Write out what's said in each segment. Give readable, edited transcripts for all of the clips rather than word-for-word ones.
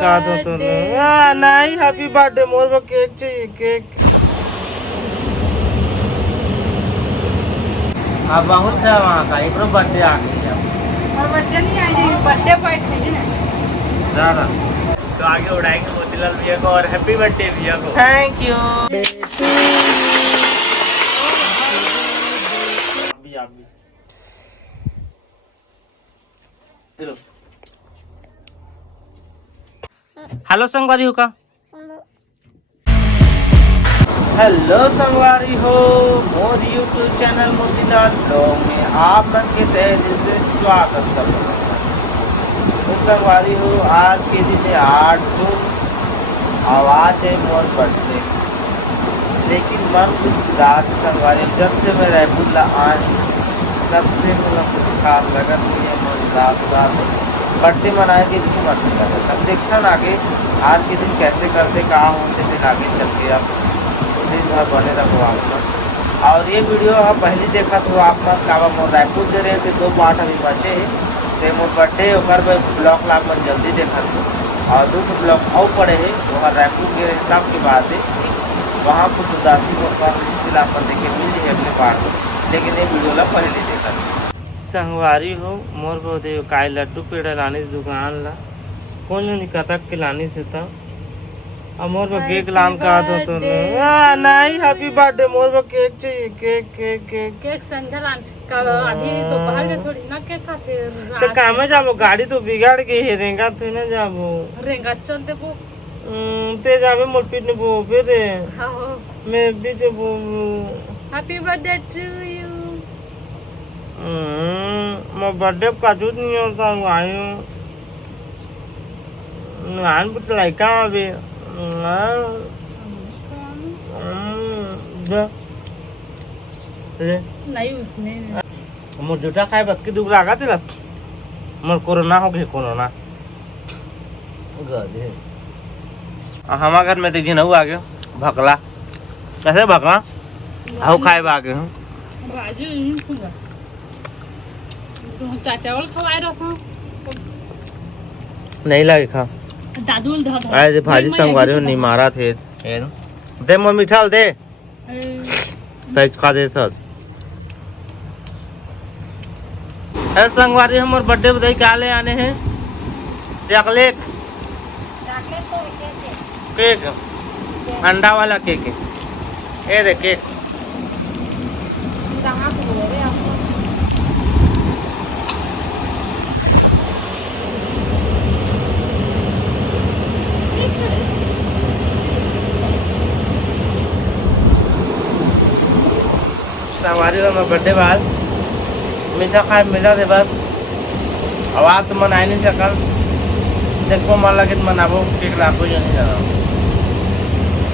का दो तो नहीं हैप्पी बर्थडे मोर को केक चाहिए केक। अब बहुत है वहाँ का एक बर्थडे आ गया और बर्थडे नहीं आई बर्थडे पार्टी है ना ज़्यादा तो आगे उड़ाएंगे मोतीलाल भैया को और हैप्पी बर्थडे भैया को। Thank you. आप भी हेलो संगवारी हो का हेलो संगवारी हो मोर यूट्यूब चैनल मोतीलाल ब्लॉग में आप मन के तहे दिल से स्वागत करता हूं। तो संगवारी हो आज के दिन है 8 जून आवाज है मोर बर्थडे लेकिन मन कुछ उदास है संगवारी। जब से मैं रायपुर आई तब से मुझे कुछ खास लगा नहीं है मन उदास उदास है। बर्थडे मनाए के दिन मस्ती लगा तब देखना आगे आज के दिन कैसे करते कहाँ होते फिर आगे चल के आप दिन भर बने रहो आप लोग। और ये वीडियो आप पहले देखा तो आप मत काबा मोर रायपुर दे रहे थे 2 पार्ट अभी बचे तो मोर बर्थडे ओकर ब्लॉग ला मन जल्दी देखा था और 2 ब्लॉग और पड़े है वहाँ रायपुर गए तब के बाद वहाँ कुछ उदासी मुश्किल आप देखे मिल जाए अगले पार्ट में लेकिन ये वीडियो ला पहले देखा संगवारी हो मोर बहुदे काय लड्डू पेड़ा लाने दुकान ला कौन नहीं कतक के लाने से था मोर को केक लान का दो तो नहीं हैप्पी बर्थडे मोर को केक चाहिए केक केक केक केक संजल अभी दोपहर में थोड़ी ना केक खाते तो काम में जाबो गाड़ी तो बिगाड़ के है रेंगा तो ना जाबो रेंगा चलते वो ते जाबे मोर पीठ ने वो फिर हां मैं भी ते वो हैप्पी बर्थडे टू यू मोर बर्थडे का जूत नहीं होता आयो नान बुट लाइका अभी नहीं उसने मोर जूठा खाए बस की दुख लगा दिला मोर कोरोना हो गए कोरोना हमारे घर में देखिए नहू आ गया भकला कैसे भकला आओ खाए आ गए राजू चाचा वाल खवाए रखो नहीं लगे खा दादू आज भाजी संगवारी हो नहीं मारा थे दे मोर मिठाल दे तेज खा दे सस ए संगवारी हमर बर्थडे बधाई क्या ले आने हैं चॉकलेट केक अंडा वाला केक है ये दे केक कहां को बोल रहे आपको संगवारी हो बर्थडे बाद मीठा खाए मिला दे बस आवाज तो मना नहीं सकल देखो मन लगे तो मनाबो केक लाबो या नहीं जाना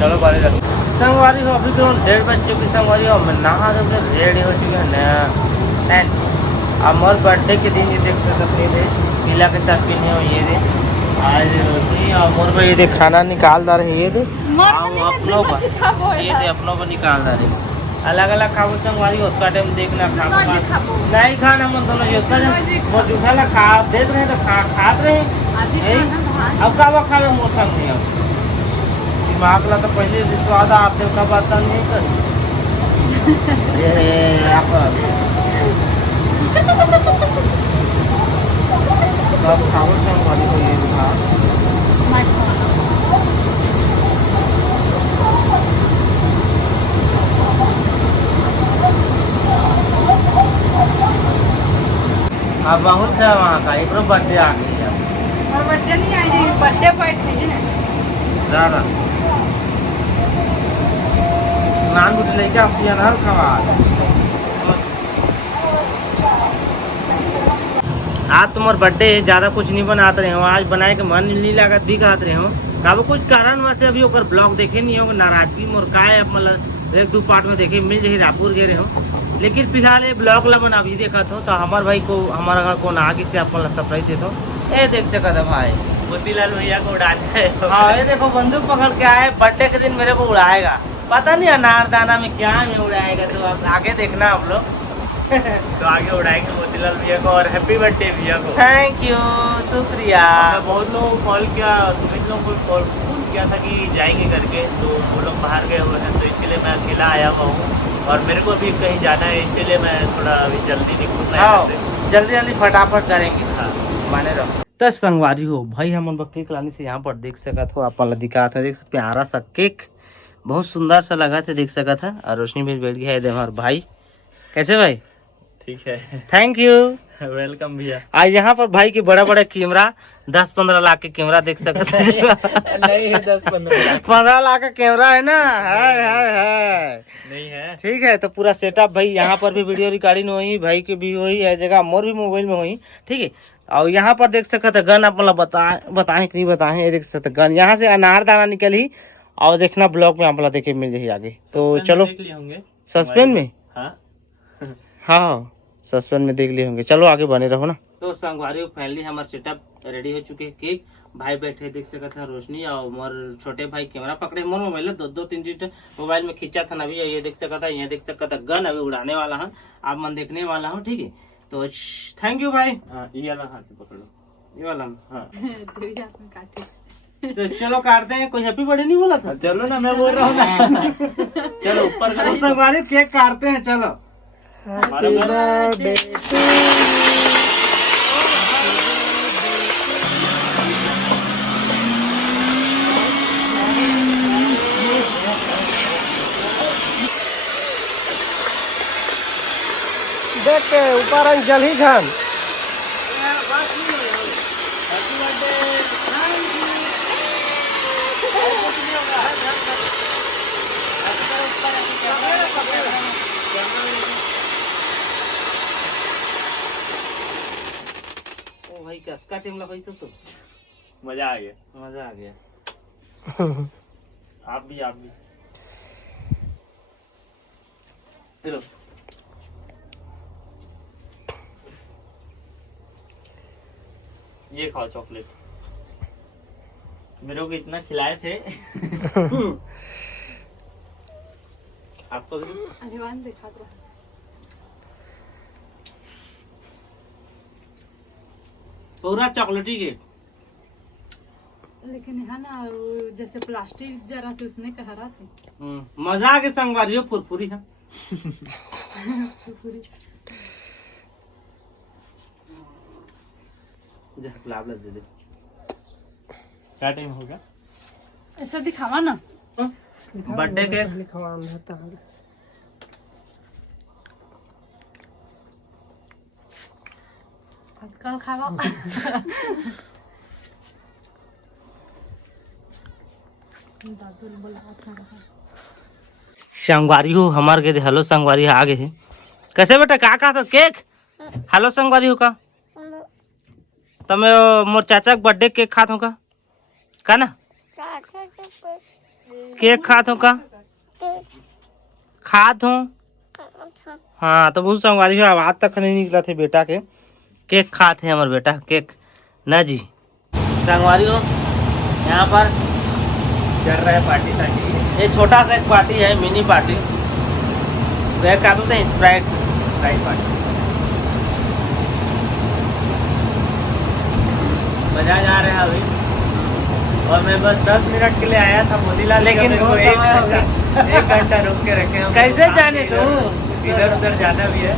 चलो बारे रखो संगवारी हो अभी तो 1:30 बजे की संगवारी हो मैं नहा दे रेडी हो चुके हैं ना अब मोर बर्थडे के दिन ये देख सकते थे पीला के साथ पीने हो ये दे आज रोटी और मोर पे ये दे खाना निकाल दा रहे ये दे अपनों पर ये दे अपनों पर निकाल दा रहे अलग अलग खाओ संगवारी होता टाइम देखना खाओ नहीं खाना मन दोनों योजना वो जूठा ला खा दे रहे तो खाते रहे अब का वो खावे मौसम नहीं अब दिमाग ला तो पहले स्वाद आपने का बात नहीं कर ये आप कब खाओ संगवारी को ये खा अब बहुत है वहाँ का एक बर्थडे आ गया और बर्थडे नहीं आई बर्थडे पार्टी है ना ज़्यादा नान बुट लेके आप हल खवा आज तुम्हार बर्थडे है ज़्यादा कुछ नहीं बनाते रहे हो आज बनाए के मन नहीं लगा दिखाते रहे हो काबो कुछ कारण वैसे अभी ओकर ब्लॉग देखे नहीं होगा नाराजगी मोर का है मतलब 1-2 पार्ट में देखे मिल जाए रायपुर गए रहे हो लेकिन फिलहाल ये ब्लॉग ला बना भी देखा था तो हमारे भाई को हमारा घर को आगे से अपन सरप्राइज देता ये देख सका था भाई मोतीलाल भैया को उड़ा है। हाँ ये देखो बंदूक पकड़ के आए बर्थडे के दिन मेरे को उड़ाएगा पता नहीं अनारदाना में क्या में उड़ाएगा तो आप आगे देखना आप लोग तो आगे उड़ाएंगे मोतीलाल भैया को और हैप्पी बर्थडे भैया को। थैंक यू, शुक्रिया। मैं बहुत लोगों को कॉल किया, सुमित लोगों को कॉल किया था कि जाएंगे करके, तो वो लोग बाहर गए हुए हैं, तो इसके लिए मैं अकेला आया हुआ हूँ और मेरे को भी कहीं जाना है, इसलिए मैं थोड़ा अभी जल्दी निकलूंगा यहाँ से। जल्दी जल्दी फटाफट करेंगे। हाँ माने रहो तो संगवारी हो भाई, हम केक लाने से यहाँ पर देख सका था, आप दिखा था, देख प्यारा सा केक, बहुत सुंदर सा लगा था, देख सका था। और रोशनी भी बैठ गया है हमारे भाई। कैसे भाई? ठीक है, थैंक यू, वेलकम भैया। आज यहाँ पर भाई की बड़ा बड़ा कैमरा 10-15 लाख के कैमरा देख सकते हैं। नहीं है 15 लाख का कैमरा है ना, है नहीं है। ठीक है, तो पूरा सेटअप भाई, यहाँ पर भी वीडियो रिकॉर्डिंग हुई, भाई की भी हुई है जगह, मोर भी मोबाइल में हुई, ठीक है। और यहाँ पर देख सकते थे गन, आप मतलब बताएं कि नहीं बताएं, ये देख सकते गन, यहाँ से अनार दाना निकली और देखना ब्लॉग में आप देखे मिल जाए आगे। तो चलो सस्पेंस में, हाँ सस्पेंस में देख लिए होंगे, चलो आगे बने रहो ना। तो संगवारी फाइनली हमारे सेटअप रेडी हो चुके हैं। केक भाई बैठे देख सकते था, रोशनी और मोर छोटे भाई कैमरा पकड़े, मोर मोबाइल 2-3 मोबाइल में खींचा था ना अभी, ये देख सकता था, ये देख सकता था गन अभी उड़ाने वाला है, आप मन देखने वाला हो, ठीक है। तो थैंक यू भाई। ये वाला हाथ पकड़ लो, ये वाला हाँ। तो चलो काटते हैं। कोई हैप्पी बर्थडे नहीं बोला था? चलो ना, मैं बोल रहा हूँ ना। चलो ऊपर करो, संगवारी केक काटते हैं, चलो। देख के ऊपर जल ही घन। ओ भाई का टीम लगा इसे तो मजा आ गया, मजा आ गया। आप भी चलो ये खाओ चॉकलेट, मेरे को इतना खिलाए थे। आपको भी अभिमान दिखा दो। पूरा चॉकलेटी केक, लेकिन है ना वो जैसे प्लास्टिक जरा से उसने कहा रहा थे। मजा आ गया संगवारी हो, फुरफुरी है। पूरी गुलाब दे दे। क्या टाइम हो गया? ऐसा दिखावा ना, बर्थडे केक कल खावा। संगवारी हो हमारे के हेलो संगवारी आ गए है। कैसे बेटा का था केक? हेलो संगवारी हो का तमे मोर चाचा के बर्थडे केक खात हो का ना? केक खात हो का? खात हो? हाँ तो बहुत संगवारी हो, आवाज तक नहीं निकला थे बेटा के, केक खाते हैं हमारे बेटा केक ना जी। संगवारी हो यहाँ पर चल रहा है पार्टी साटी, ये छोटा सा एक पार्टी है, मिनी पार्टी, वह क्या बोलते हैं, स्प्राइट पार्टी। बजा जा रहे हैं अभी, और मैं बस 10 मिनट के लिए आया था मोतीलाल, लेकिन मेरे को बहुत समय हो गया। 1 घंटा रुक के रखे हैं। कैसे जाने तू? इधर उधर जाना भी है,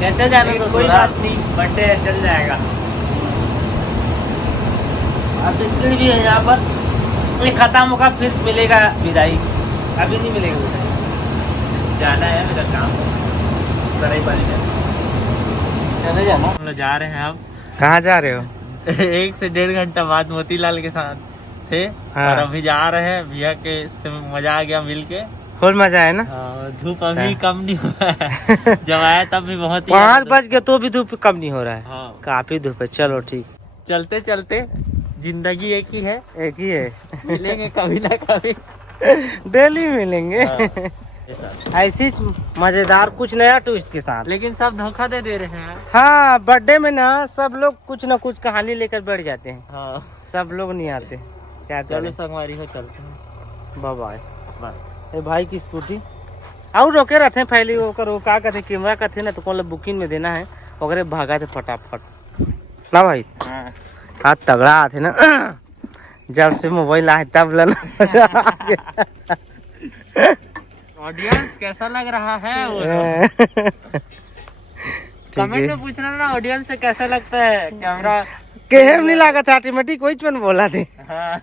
कैसे जाने तो कोई बात नहीं, बर्थडे चल जाएगा। अब बिस्किट भी है यहाँ पर, ये खत्म होगा फिर मिलेगा विदाई, अभी नहीं मिलेगा विदाई। जाना है, मेरा काम सराई पाली में। चले जाना। हम लोग जा रहे हैं अब। कहाँ जा रहे हो? 1 से 1.5 घंटा बाद मोतीलाल के साथ थे, हाँ। और अभी जा रहे हैं भैया के से मजा आ गया मिल के। फुल मजा है ना? धूप अभी कम नहीं हुआ है। जब आया तब भी बहुत 5 बज गए तो भी धूप कम नहीं हो रहा है। हाँ। काफी धूप है। चलो ठीक, चलते चलते जिंदगी एक ही है, एक ही है। मिलेंगे कभी ना कभी, डेली मिलेंगे। हाँ। ऐसी मजेदार कुछ नया ट्विस्ट के साथ। लेकिन सब धोखा दे रहे हैं। हाँ बर्थडे में ना सब लोग कुछ ना कुछ कहानी लेकर बैठ जाते हैं, हाँ। सब लोग नहीं आते, क्या चलो करें। संगवारी हो, चलते हैं, बाय बाय। बाय। ये भाई की स्कूटी और रोके रहते फैली ओकर वो का कहते कैमरा कहते ना तो कौन बुकिंग में देना है ओकरे भागा थे फटाफट ना भाई। हाँ तगड़ा आते ना जब से मोबाइल आए तब लेना ऑडियंस कैसा लग रहा है वो कमेंट में पूछना ना ऑडियंस से कैसा लगता है कैमरा। केहम नहीं लगा था ऑटोमेटिक कोई चुन बोला थे हाँ।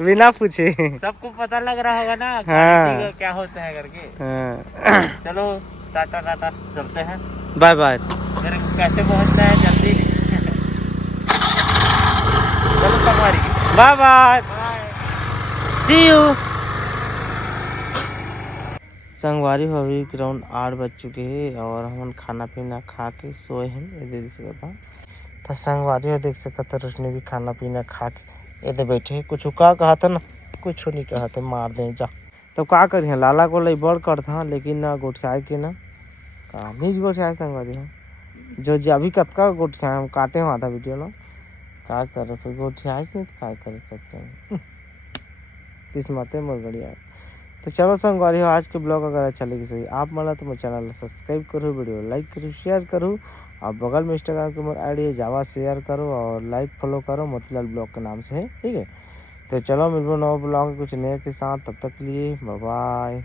बिना पूछे सबको पता लग रहा होगा ना हाँ। क्वालिटी का क्या होता है करके। हाँ। चलो टाटा टाटा चलते हैं। Bye bye. मेरे को कैसे पहुंचना है जल्दी चलो संगवारी बाय बाय सी यू। संगवारी हो अभी अराउंड 8 बज चुके हैं और हम खाना पीना खा के सोए हैं। ये देख सकता तो संगवारी हो देख सकता रोशनी भी खाना पीना खा के ये तो बैठे कुछ का कहा था ना कुछ नहीं कहा था मार दे जा तो का करिए लाला को ले बड़ कर था लेकिन ना गोठियाए के ना का नीच गोठियाए संगवारी है जो अभी कतका गोठियाए हम काटे हुआ था वीडियो ना क्या करे फिर गोठियाए के क्या कर सकते हैं किस्मत है मोर बढ़िया। तो चलो संगवारी हो आज के ब्लॉग अगर अच्छा लगे सही आप मला तो मेरे चैनल सब्सक्राइब करो वीडियो लाइक करो शेयर करो और बगल में इंस्टाग्राम के मोर आईडी है जावा शेयर करो और लाइक फॉलो करो मोतीलाल ब्लॉग के नाम से है ठीक है। तो चलो मिलो नए ब्लॉग कुछ नए के साथ तब तक लिए बाय बाय।